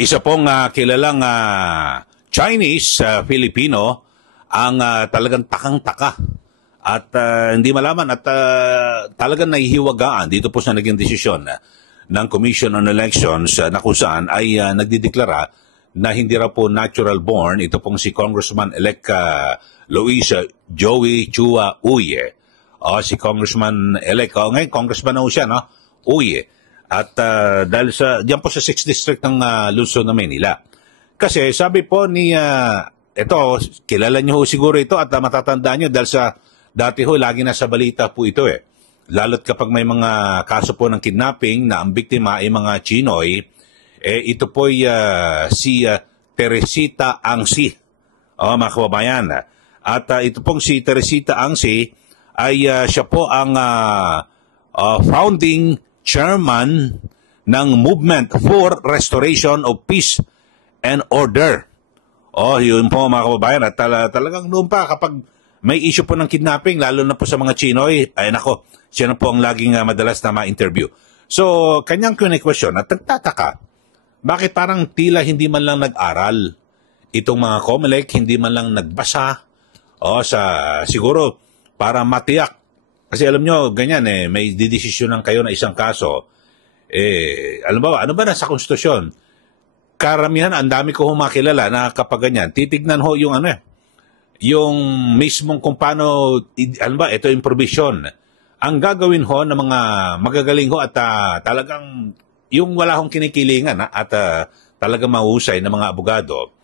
Isa pong kilalang Chinese Filipino ang talagang takang-taka at hindi malaman at talagang nahihiwagaan dito po sa naging desisyon ng Commission on Elections na kung saan ay nagdideklara na hindi raw po natural born ito pong si Congressman-elect Luis Joey Chua Uye. Si Congressman-elect, ngayon Congressman na siya, no? Uye. At dahil diyan po sa 6th District ng Luzon na Manila. Kasi sabi po ni, ito, kilala niyo ho siguro ito at matatandaan niyo dahil sa dati ho, lagi nasa balita po ito eh. Lalo't kapag may mga kaso po ng kidnapping na ang biktima ay mga Chinoy, ito po ay si Teresita Angsi. Mga kababayan. At ito pong si Teresita Angsi ay siya po ang founding chairman ng Movement for Restoration of Peace and Order. Yun po mga kababayan. At talagang noon pa kapag may issue po ng kidnapping, lalo na po sa mga Chinoy, ay nako, siya na po ang laging madalas na ma-interview. So, kanyang question at nagtataka, bakit parang tila hindi man lang nag-aral itong mga COMELEC, hindi man lang nagbasa, siguro para matiyak. Kasi alam nyo, ganyan may didesisyonan kayo na isang kaso, alam ba, ano ba nasa konstitusyon? Karamihan, ang dami ko humakilala na kapag ganyan, titignan ho yung yung mismong kung paano, alam ba, ito yung provision. Ang gagawin ho ng mga magagaling ho at talagang yung wala hong kinikilingan at talagang mahusay na mga abogado,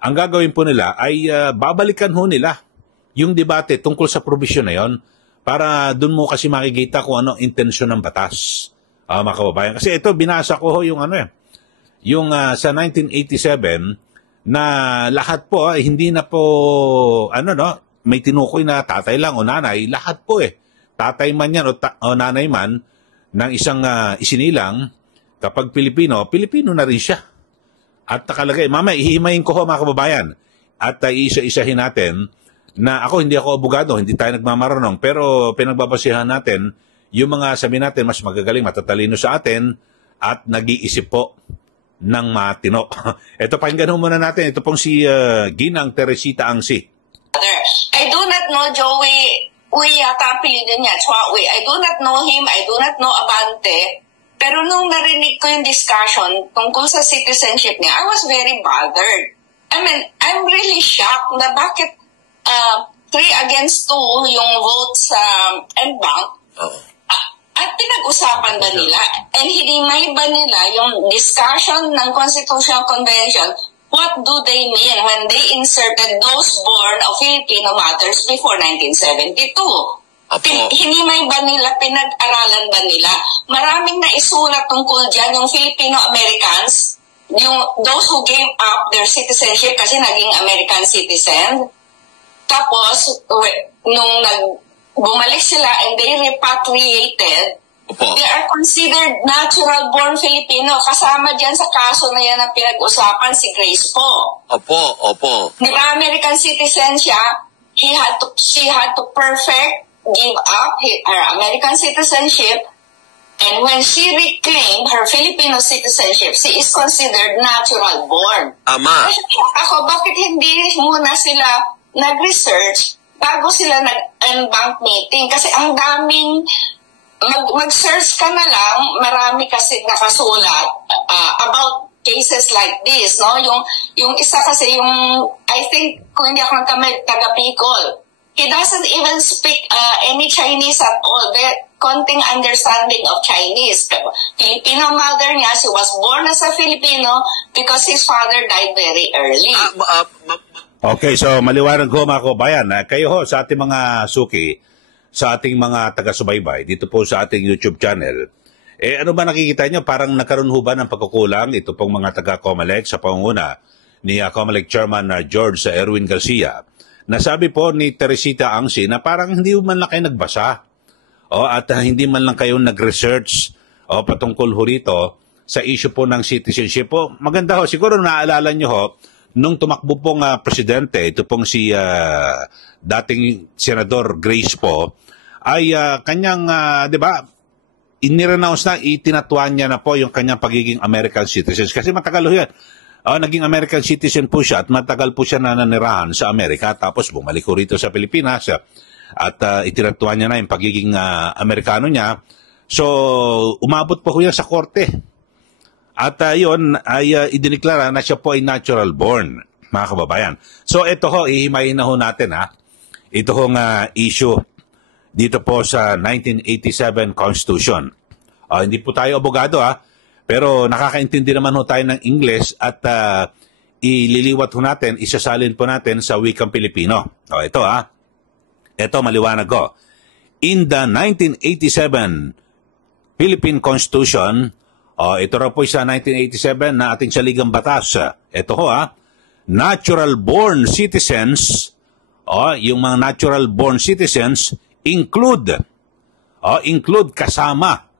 ang gagawin po nila ay babalikan ho nila yung debate tungkol sa provision na yon para dun mo kasi makikita kung ano intensyon ng batas. Mga kababayan. Kasi ito, binasa ko ho yung yung sa 1987 na lahat po, hindi na po, may tinukoy na tatay lang o nanay, lahat po tatay man yan o nanay man ng isang isinilang, kapag Pilipino, Pilipino na rin siya. At nakalagay, mamaya, ihimayin ko ho mga kababayan. At isa-isahin natin na hindi ako abogado, hindi tayo nagmamaranong, pero pinagbabasihan natin yung mga sabi natin mas magagaling, matatalino sa atin at nag-iisip po ng matino. Ito, pakinggan muna natin. Ito pong si Ginang Teresita Angsi. I do not know Joey Uy yata apelido niya, Chua Uy. I do not know him, I do not know Abante. Pero nung narinig ko yung discussion tungkol sa citizenship niya, I was very bothered. I mean, I'm really shocked na bakit 3 against 2 yung votes and bank. At pinag-usapan ba nila? And hinimay ba nila yung discussion ng Constitutional Convention? What do they mean when they inserted those born of Filipino mothers before 1972? Hinimay ba nila, pinag-aralan ba nila? Maraming naisulat tungkol dyan yung Filipino-Americans, those who gave up their citizenship kasi naging American citizen. Tapos, nung bumalik sila and they repatriated, they are considered natural-born Filipino. Kasama dyan sa kaso na yan na pinag-usapan si Grace po. Opo. Di ba American citizen siya? She had to give up her American citizenship, and when she reclaimed her Filipino citizenship, she is considered natural-born. Ako, bakit hindi muna sila nag-research bago sila nag-bank meeting? Kasi ang daming, mag-search ka na lang, marami kasi nakasulat about cases like this, no? Yung isa kasi, I think, kung hindi ako nagkamay, taga-Bicol, he doesn't even speak any Chinese at all. The konting understanding of Chinese. Filipino mother niya, she was born as a Filipino because his father died very early. Okay, so maliwanag ko mga kabayan. Kayo ho sa ating mga suki, sa ating mga taga-subaybay, dito po sa ating YouTube channel, ano ba nakikita nyo? Parang nagkaroon ho ba ng pagkukulang ito pong mga taga-COMELEC sa pangunguna ni COMELEC Chairman George Erwin Garcia? Nasabi po ni Teresita Angsi na parang hindi man lang kayo nagbasa at hindi man lang kayo nag-research patungkol ho rito sa issue po ng citizenship po. Maganda ho, siguro naaalala nyo ho, nung tumakbo pong presidente, ito pong si dating Senador Grace po, ay kanyang, di ba, inirenounce na, itinatuan niya na po yung kanyang pagiging American citizens. Kasi matagal ho yan. naging American citizen po siya at matagal po siya nananirahan sa Amerika. Tapos bumalik ko rito sa Pilipinas at itinatuan niya na yung pagiging Amerikano niya. So, umabot po yan sa korte. At yun ay idineklara na siya po ay natural born, mga kababayan. So, ito ho, ihimayin na ho natin Ito hong issue dito po sa 1987 Constitution. Hindi po tayo abogado pero nakakaintindi naman ho tayo ng English at ililiwat ho natin, isasalin po natin sa wikang Pilipino. Ito Ito maliwanag ko. In the 1987 Philippine Constitution, ito raw po sa 1987 na ating saligang batas. Ito ho natural-born citizens, yung mga natural-born citizens include kasama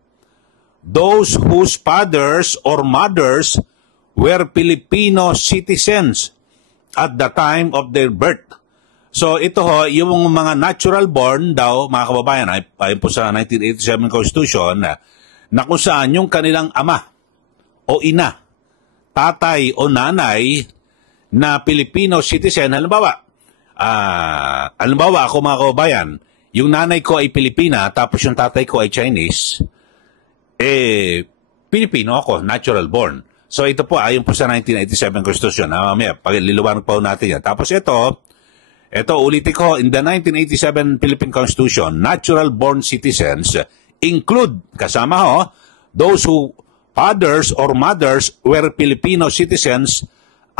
those whose fathers or mothers were Filipino citizens at the time of their birth. So ito ho, yung mga natural-born daw, mga kababayan, ayon po sa 1987 Constitution, na kung saan yung kanilang ama o ina, tatay o nanay na Filipino citizen, halimbawa ako mga kababayan, yung nanay ko ay Pilipina, tapos yung tatay ko ay Chinese, Pilipino ako, natural born. So ito po, ayon po sa 1987 Constitution. Mamaya, pagliliwanag po natin yan. Tapos ito, ulitin ko, in the 1987 Philippine Constitution, natural born citizens include, kasama those who fathers or mothers were Filipino citizens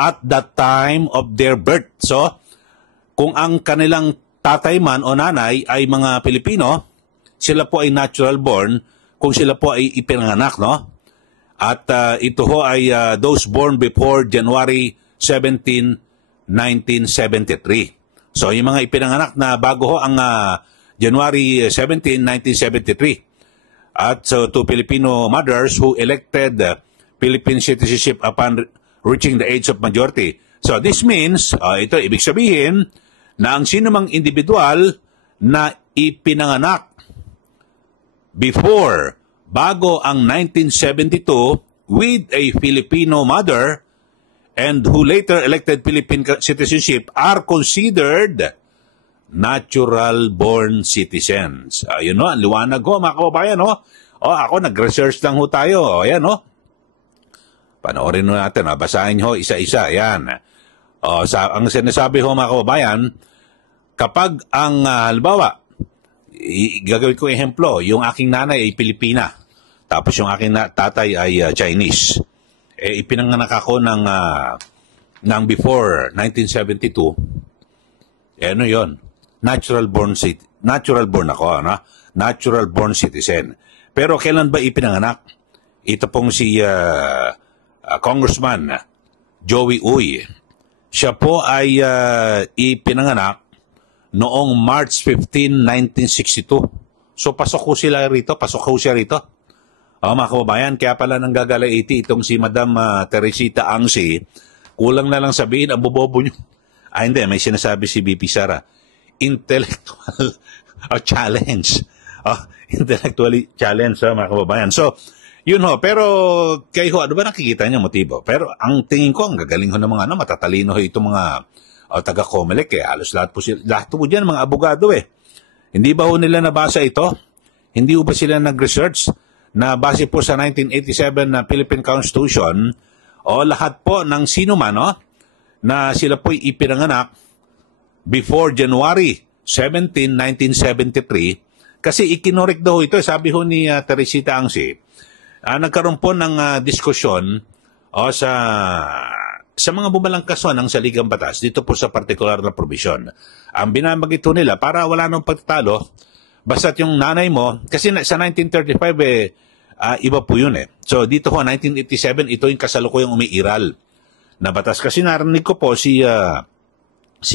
at the time of their birth. So, kung ang kanilang tatay man o nanay ay mga Pilipino, sila po ay natural born kung sila po ay ipinanganak, no? At ito ho ay those born before January 17, 1973. So, yung mga ipinanganak na bago ho ang January 17, 1973. At so, to Filipino mothers who elected Philippine citizenship upon reaching the age of majority. So, this means, ito, ibig sabihin, na ang sinumang individual na ipinanganak bago ang 1972 with a Filipino mother and who later elected Philippine citizenship are considered natural-born citizens. Yun ang liwanag ko, mga kababayan. Ako, nag-research lang ho tayo. Ayan, panoorin ho natin. Basahin ho isa-isa. Ayan. Ang sinasabi ho, mga kababayan, kapag ang, halimbawa, gagawin ko ehemplo, yung aking nanay ay Pilipina, tapos yung aking tatay ay Chinese. Ipinanganak ako ng before 1972. Ano yon? Natural born ako, natural born citizen. Pero kailan ba ipinanganak? Ito pong si Congressman Joey Uy. Siya po ay ipinanganak noong March 15, 1962. So pasok ko siya rito. Mga kababayan, kaya pala nanggagalaiti itong si Madam Teresita Angsi. Kulang na lang sabihin, ang bobobo nyo. Hindi, may sinasabi si BP Sara. Intellectual challenge. Intellectually challenge, mga kababayan. So, yun ho. Pero, kayo ano ba nakikita niya motibo? Pero, ang tingin ko, ang gagaling ho ng mga matatalino ho itong mga taga-Comelec. Halos lahat po dyan, mga abogado Hindi ba ho nila nabasa ito? Hindi ho ba sila nag-research na base po sa 1987 na Philippine Constitution lahat po ng sino man na sila po'y ipinanganak before January 17, 1973 kasi ikinorek daw ito. Sabi ho ni Teresita Angsi, nagkaroon po ng diskusyon sa mga bumalangkas ng saligang batas dito po sa particular na provision. Ang binamagit ho nila para wala nang pagtatalo, basta't yung nanay mo, kasi sa 1935 iba po yun So dito ho, 1987, ito yung kasalukuyang umiiral na batas. Kasi narinig ko po si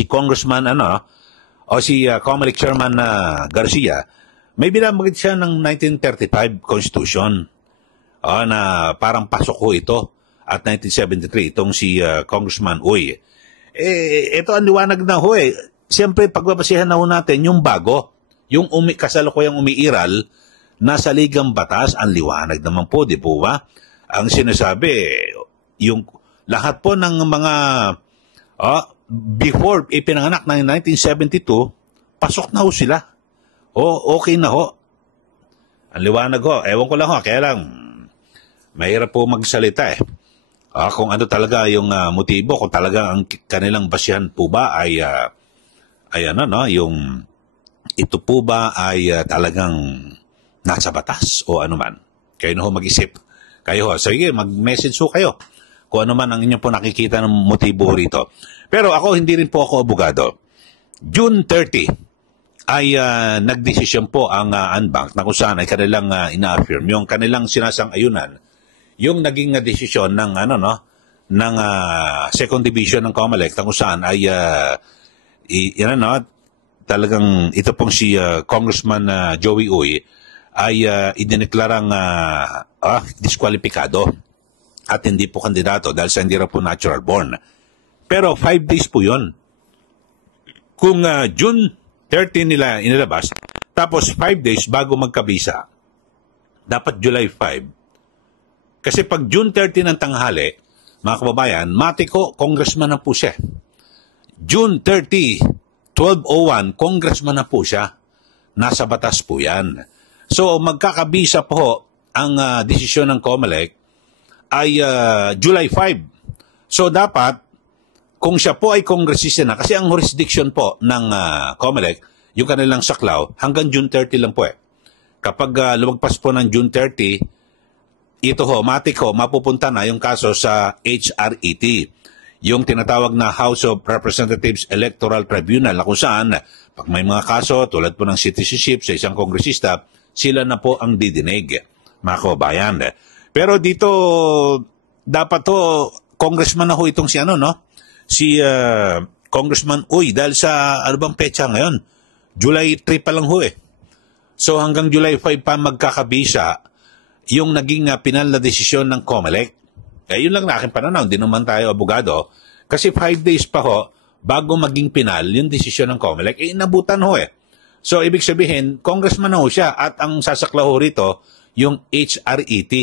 Congressman si Comelec Chairman Garcia, may binamagit siya ng 1935 Constitution na parang pasok ho ito at 1973, itong si Congressman Uy. Ito ang liwanag na ho Siyempre, pagbabasihan na ho natin yung bago, yung kasalukuyang umiiral na saligang batas, ang liwanag naman po, di po ba? Ang sinasabi, yung lahat po ng mga before ipinanganak ng 1972, pasok na ho sila. Okay na ho. Ang liwanag ho. Ewan ko lang ho, kaya lang, mahirap po magsalita eh. Kung ano talaga yung motibo, kung talaga ang kanilang basihan po ba ay yung ito po ba ay talagang nasa batas o ano man. Kayo na ho mag-isip. Kayo ho, sige, mag-message ho kayo kung ano man ang inyong po nakikita ng motibo rito. Pero ako, hindi rin po ako abogado. June 30 ay nagdesisyon po ang Unbank na kung saan ay kanilang ina-affirm yung kanilang sinasang-ayunan, yung naging desisyon ng ng second division ng COMELEC na kung saan ay talagang ito pong si Congressman Joey Uy ay idineklarang diskwalipikado at hindi po kandidato dahil sa hindi raw po natural born. Pero 5 days po yun. Kung June 13 nila inilabas, tapos 5 days bago magkabisa, dapat July 5. Kasi pag June 13 ng tanghali, mga kababayan, matiko, congressman na po siya. June 30, 12:01, congressman na po siya. Nasa batas po yan. So, magkakabisa po ang desisyon ng COMELEC ay July 5. So, dapat, kung siya po ay kongresista na, kasi ang jurisdiction po ng COMELEC, yung kanilang saklaw, hanggang June 30 lang po eh. Kapag lumagpas po ng June 30, ito ho, mapupunta na yung kaso sa HRET, yung tinatawag na House of Representatives Electoral Tribunal, na kung saan, pag may mga kaso, tulad po ng citizenship sa isang kongresista, sila na po ang didinig, mga kababayan. Pero dito, dapat to, congressman na ho itong si Congressman Uy, dahil sa, ano bang petsa ngayon? July 3 pa lang ho eh. So hanggang July 5 pa magkakabisa yung naging pinal na desisyon ng COMELEC. Yun lang na aking pananaw, hindi naman tayo abogado. Kasi 5 days pa ho, bago maging pinal yung desisyon ng COMELEC, inabutan ho eh. So ibig sabihin, congressman na ho siya at ang sasaklaw ho rito, yung HRET,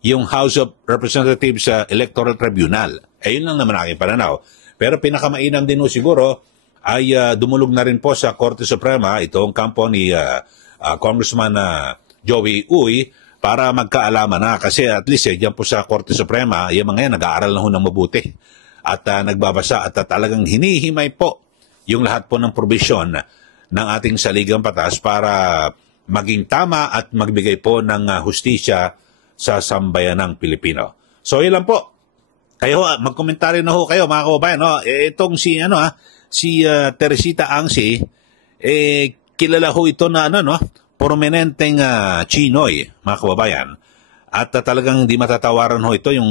yung House of Representatives Electoral Tribunal. Yun lang naman aking pananaw. Pero pinakamainam din ho siguro ay dumulog na rin po sa Korte Suprema itong kampo ni Congressman Joey Uy para magkaalaman na. Kasi at least dyan po sa Korte Suprema, yung mga yan nag-aaral na ho ng mabuti at nagbabasa at talagang hinihimay po yung lahat po ng probisyon ng ating saligang batas para maging tama at magbigay po ng hustisya sa sambayanang Pilipino. So yun lang po. Kayo, magkomentaryo na ho kayo, mga kababayan. No? Itong si Teresita Angsi, kilala ho ito na prominenteng Chinoy, mga kababayan. At talagang hindi matatawaran ho ito yung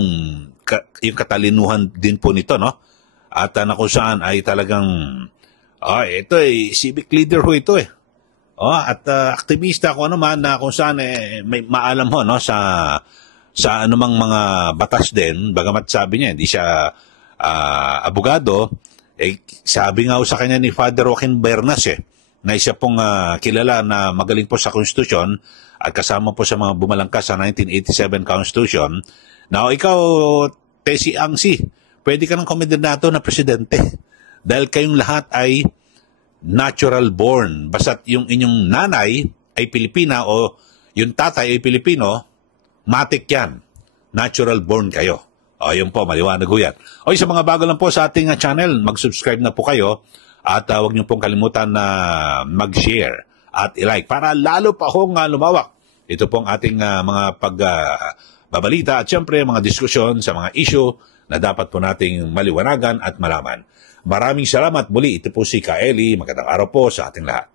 katalinuhan din po nito, no? At na kung saan ay talagang, ito civic leader ho ito eh. At aktivista ko naman na kung saan may maalam ho, no, sa anumang mga batas din, bagamat sabi niya, hindi siya abogado, sabi nga sa kanya ni Father Joaquin Bernas na isa pong kilala na magaling po sa Constitution at kasama po sa mga bumalangkas sa 1987 Constitution. Now, ikaw, Tessie Angsi, pwede ka ng kandidato na presidente dahil kayong lahat ay natural born. Basta't yung inyong nanay ay Pilipina o yung tatay ay Pilipino, matik yan. Natural born kayo. Yun po, maliwanag ho yan. Sa mga bago lang po sa ating channel, mag-subscribe na po kayo at huwag niyo pong kalimutan na mag-share at i-like para lalo pa hong lumawak. Ito pong ating mga pagbabalita at siyempre mga diskusyon sa mga issue na dapat po nating maliwanagan at malaman. Maraming salamat muli. Ito po si Kaeli. Magandang araw po sa ating lahat.